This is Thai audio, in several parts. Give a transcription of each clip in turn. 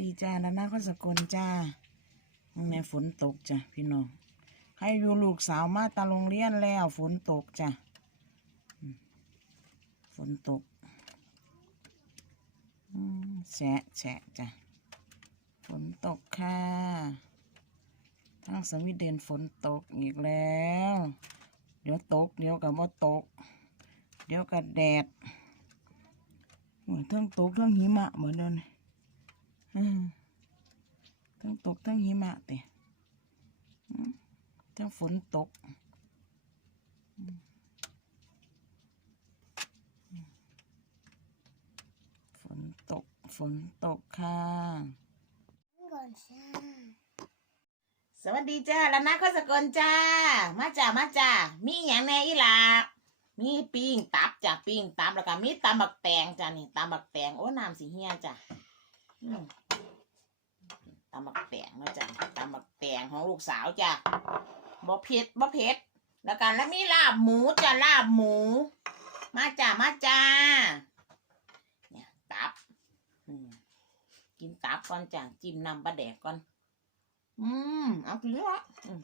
ดีจ้านานาข้อสกลจ้าแม่ฝนตกจ้ะพี่น้องให้อยู่ลูกสาวมาตาโรงเรียนแล้วฝนตกจ้ะฝนตกแฉะแฉะจ้ะฝนตกค่ะทางสวีเดนฝนตกอีกแล้ว เดี๋ยวตก เดี๋ยวกับว่าตก เดี๋ยวกับแดดโอ้ยทั้งตกทั้งหิมะเหมือนเดิม ทั้งตกทั้งหิมะเตะทั้งฝนตกอืมฝนตก ฝนตกค่ะก่อนจ้าสวัสดีจ้าแล้วนะข้อสกลจ้า มาจ้ามาจ้า มีอย่างแน่อีหลามีปิ้งตับจ้ะปิ้งตับแล้วก็มีตำบักแตงจ้ะนี่ตำบักแตงโอ้น้ำสีเฮียจ้ะอืม ตำบักแตงนะจ้ะตำบักแตงของลูกสาวจ้ะบ่เผ็ดบ่เผ็ดแล้วกันแล้วมีลาบหมูจ้ะลาบหมู มาจ้ามาจ้าเนี่ยตับกินตับก่อนจ้ะจิ้มน้ำปลาแดกก่อนอืมเอากินละอืม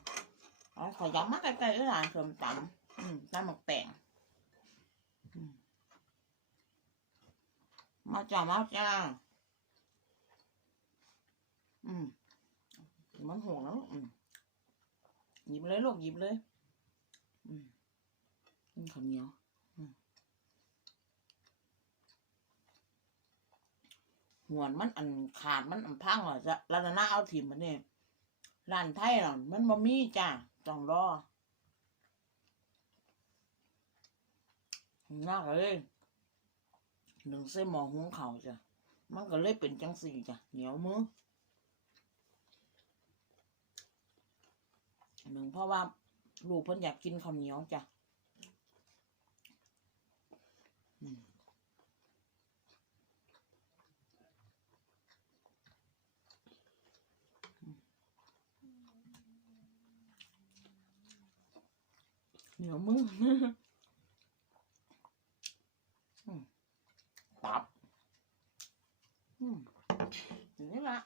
เอาขอย้ำมาใกลๆด้วยล่ะส้มตำอืมตำหมกแตงมมาจ้ามาจ้า อืมมันห่วงแล้วอืมหยิบเลยลูกหยิบเลย อืมกินข้าวเหนียวหวนมันอันขาดมันอันพังเหรอจะแล้วนะเอาถิ่มมันเนี่ยร้านไทยน่ะมันบ่มีจ้ะต้องรอหน่าก็เลยหนึ่งเส้นหมอหุงเขาวจ้ะมันก็เลยเป็นจังสี่จ้ะเหนียวมือ หนึ่งเพราะว่าลูกเพิ่นอยากกินข้าวเหนียวจ้ะเหนียวมือตับอืมอย่างนี้ละ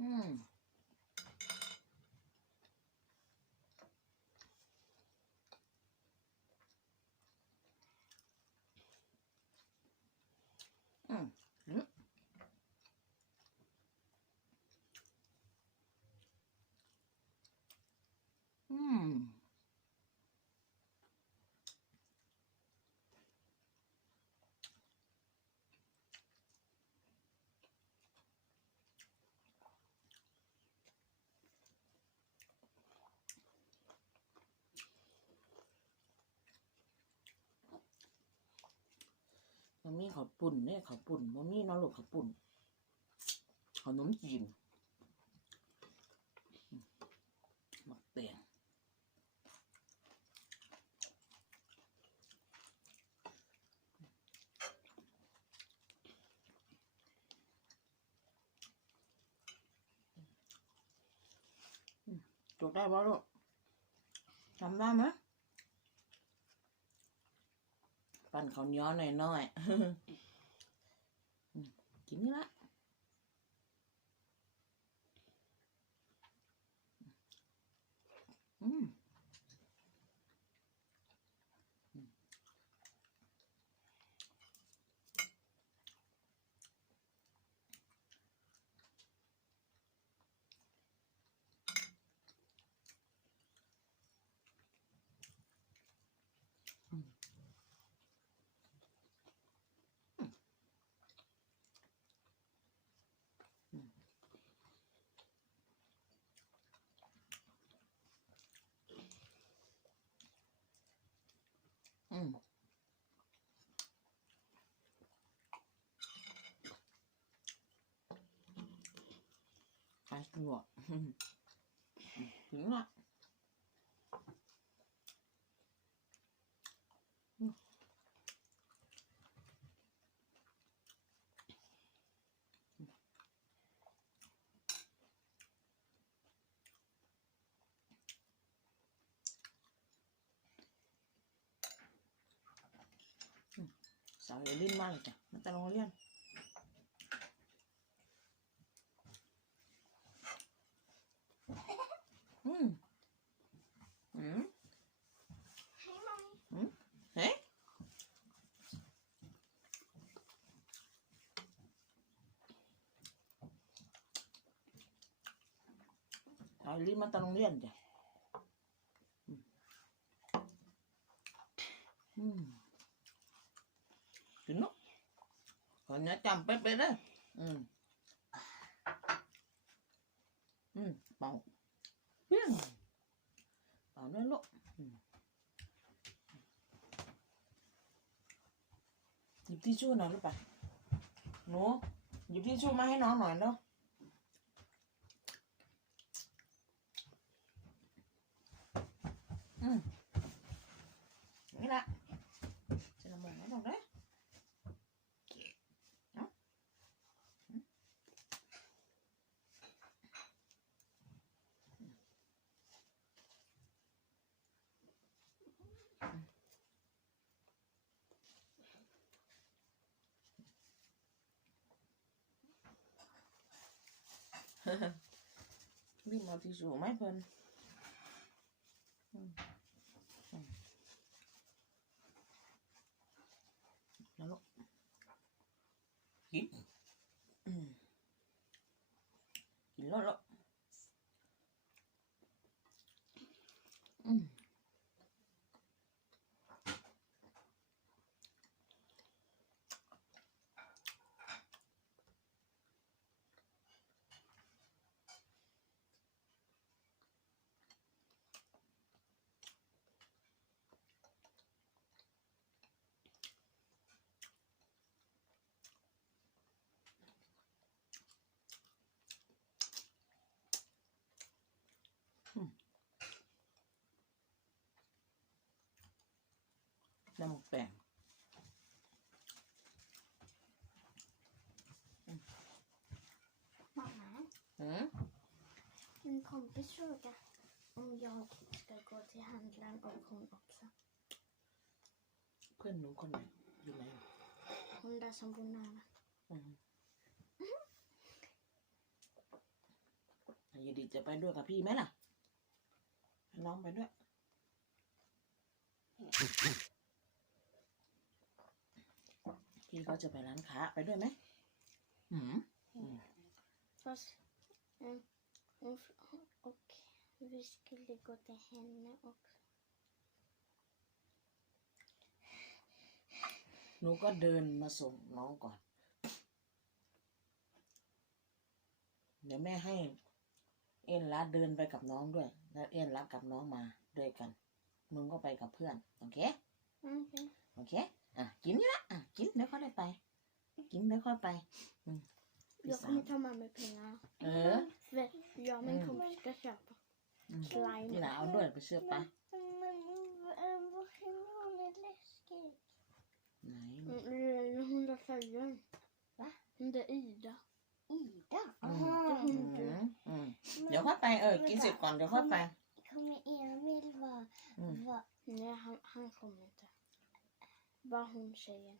อืม อืมอืมอืม มันมีข้าวปุ่นเนี่ยข้าวปุ่นมันมีเน้องลูกข้าวปุ่นขนมจีนมหมักแตงอืมจกได้ป่ะลูกทำได้ไหม ปั่นข้าวเหนียวหน่อยๆกินนี่ละอืมอืมอืม ไปตัวอืมถึงละอืมสาวเอลินมากเลยจ้ะมันจะโรงเรียน เอา ลิ้นมาตอนโรงเรียนจ้ะอืมกินเนาะขอเนี้ยจำเป๊ะๆเลยอืมอืมเป่าเปี้ยงเป่าด้วยลูกอืมหยิบทิชชู่หน่อยรือเปล่าหนูหยิบทิชชู่มาให้น้องหน่อยเนาะ อืมนี่ละจะนำมันไม่ต้องได้เอาอืม วิ่งมาที่สูงไหมเพิ่น แล้วลูกกินอืมกินแล้วลูกอืมน้ำหมกแป้ง Mamma, อืม en kompis frågar om jag ska gå till handlaren och hon också. เพื่อนหนูคนไหนอยู่ไหน Hon där som bor nära. อืมยินดีจะไปด้วยกับพี่ไหมล่ะให้น้องไปด้วย พี่ก็จะไปร้านค้าไปด้วยไหมอืม Fast, eh, hon f- och vi skulle gå till henne också. หนูก็เดินมาส่งน้องก่อน เดี๋ยวแม่ให้ เอ็นละเดินไปกับน้องด้วย แล้วเอ็นละกับน้องมาด้วยกัน มึงก็ไปกับเพื่อน โอเค Okej. โอเค อะ กินนี่ละอะ กินเดี๋ยวค่อยได้ไป กินเดี๋ยวค่อยไป อืมพี่ Jag สาว kommer ta med mig pengarna. เออ För jag och min Mm. kompis ska köpa อืม slime. นี่ละเอาด้วยไปเชื่อปะ Men varför hon är läskig? ไหน Mm, Hon där tjejen. Va? Hon där Ida. Ida? อืม Aha. อืมอืมเดี๋ยวค่อยไปเออกินเสร็จก่อนเดี๋ยวค่อยไป Kommer Emil vara... Mm. Va? Nej, han, han kommer inte. Bara hon tjejen.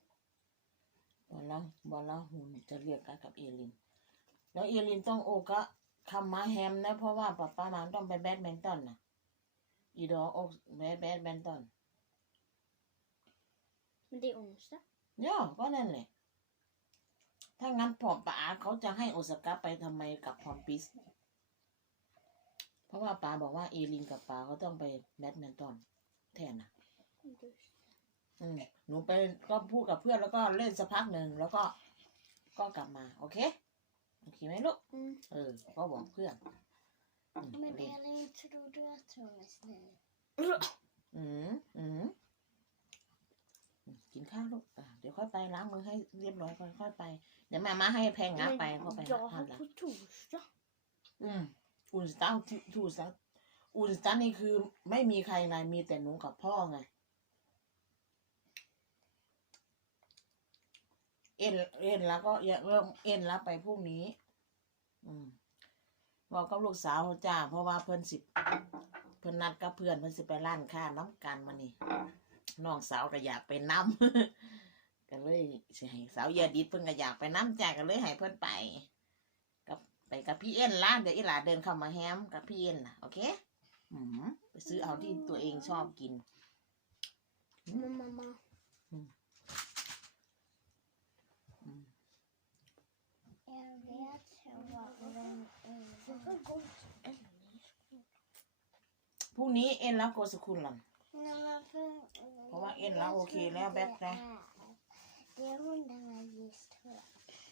บอลแล้วบอลแล้วหุ่นจะเรียกกันกับเอลิน แล้วเอลินต้องโอกะคำมาแฮมนะ เพราะว่าป๊าป้ามันต้องไปแบดมินตันนะอีดอโอกแบดแบดมินตัน Men det är onsdag. ย่อก็นั่นแหละถ้างั้นผมป๋าเขาจะให้โอซาก้าไปทำไมกับพอมปิส เพราะว่าป๋าบอกว่าเอลินกับป๋าเขาต้องไปแบดมินตันแทนนะ Just. อืมหนูไปก็พูดกับเพื่อนแล้วก็เล่นสักพักหนึ่งแล้วก็ ก็กลับมา โอเคโอเคไหมลูก Mm. เออ ก็บอกเพื่อนอืม Men เล่น Elin, tror du att hon är snäll? อืมอืมอืมกินข้าวลูกอะเดี๋ยวค่อยไปล้างมือให้เรียบร้อยก่อนค่อยไป เดี๋ยวแม่มาให้แพงงับไปก็ไป jag ทาน har ละ på torsdag. อืมอุนสตาทูทูสตาอุนสตานี่คือไม่มีใครไงมีแต่หนูกับพ่อไง เอ็นเอ็นแล้วก็อย่าเริ่มเอ็นแล้วไปพรุ่งนี้ อืมบอกกับลูกสาวจ้า เพราะว่าเพิ่นสิเพิ่นนัดกับเพื่อนเพิ่นสิไปร้านค้าน้ำกันมานี่น้องสาวก็อยากไปน้ำก็เลยสิให้สาวเยาดิดเพิ่นก็อยากไปน้ำจ้าก็เลยให้เพิ่นไปกับไปกับพี่เอ็นล่ะเดี๋ยวอีหลาเดินเข้ามาแฮมกับพี่เอ็นนะโอเคอืมไปซื้อเอาที่ตัวเองชอบกิน Men mamma, อืม jag vet vad den är. พรุ่งนี้เอ็นแล้วโกสกุลลัน Mamma, för... เพราะว่าเอ็นแล้วโอเคแล้วแบทนะ Det är hon den här just tror jag.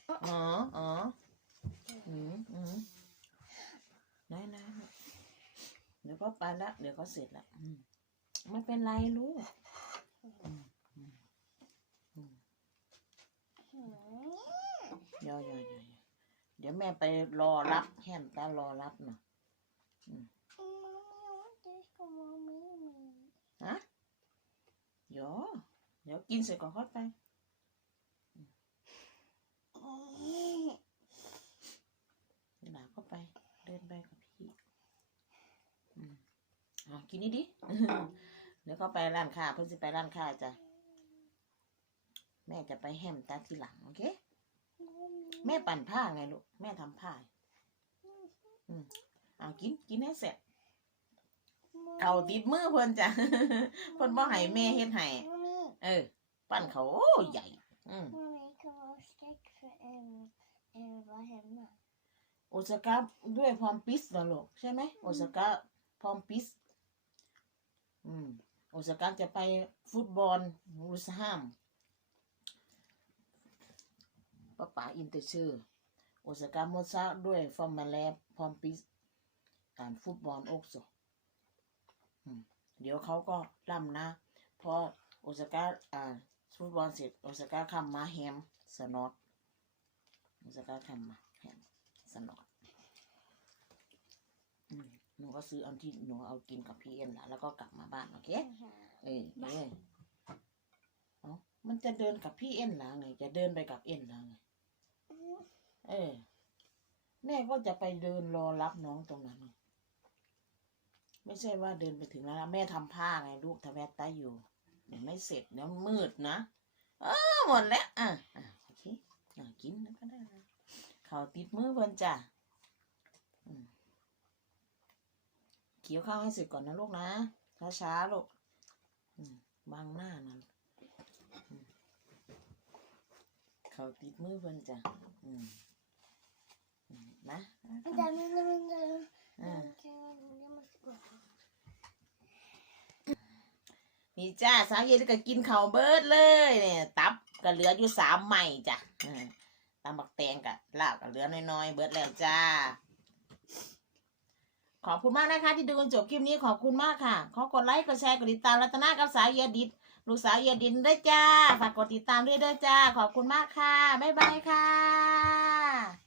อ๋ออ๋ออืมอืมได้ได้เดี๋ยวก็ไปละเดี๋ยวก็เสร็จละอืมไม่เป็นไรลูก Mm. ยอยอยอย เดี๋ยวแม่ไปรอรับแฮมตารอรับนะ Mamma, jag vill inte ska vara med mig. ฮะเดี๋ยวเดี๋ยวกินเสร็จก่อนค่อยไป Mm. หลาก็ไป เดินไปกับพี่อืมอ๋อกินนี่ดิเดี๋ยวเขาไปร้านค้าเพิ่นสิไปร้านค้าจ้ะแม่จะไปแฮมตาทีหลัง โอเค แม่ปั่นผ้าไงลูก แม่ทำผ้า อืมเอากินกินให้เสร็จเขาติดมือเพิ่นจ้ะเพิ่นบ่ให้แม่เฮ็ดให้เออ ปั้นเขาโอ้ใหญ่ อืม โอซาก้าด้วยพร้อมปิสนะลูกใช่ไหมโอซาก้าพร้อมปิส อืม โอซาก้าจะไปฟุตบอลรูสห้าม ป้าป๋าอินเตอร์ชื่อโอซาก้าโมซาด้วยฟอร์มาแลพร้อมปิสการฟุตบอลโอกโซอืมเดี๋ยวเขาก็ล่ำนะพอโอซาก้าอ่าฟุตบอลเสร็จโอซาก้าคำมาแฮมสนอตโอซาก้าคำมาแฮมสนอตอืมหนูก็ซื้ออันที่หนูเอากินกับพี่เอ็นละแล้วก็กลับมาบ้านโอเคเอ้ยเอ้ยเอ้ามันจะเดินกับพี่เอ็นหละไงจะเดินไปกับเอ็นหละไง เออแม่ก็จะไปเดินรอรับน้องตรงนั้น ไม่ใช่ว่าเดินไปถึงแล้วนะแม่ทำผ้าไงลูกทแวตตาอยู่เดี๋ยวไม่เสร็จเดี๋ยวมืดนะเออหมดแล้วอะอะโอเคอะกินแล้วก็ได้เขาติดมือเพิ่นจ้ะเคี้ยวข้าวให้เสร็จก่อนนะลูกนะช้าๆลูกบางหน้านะอืมเขาติดมือเพิ่นจ้ะอืม มนะ Vänta, vänta, vänta. อ่า Okej, jag måste gå. นี่จ้าสาวเย็นก็กินข้าวเบิดเลยเนี่ยตับก็เหลืออยู่สามใหม่จ้ะอืมตำบักแตงกับลาบก็เหลือน้อยๆเบิดแล้วจ้า ขอบคุณมากนะคะ ที่ดูจนจบคลิปนี้ขอบคุณมากค่ะขอกดไลค์กดแชร์กดติดตามรัตนากับสาวเยดิดลูกสาวเยดินด้วยจ้าฝากกดติดตามด้วยด้วยจ้า ขอบคุณมากค่ะบ๊ายบายค่ะ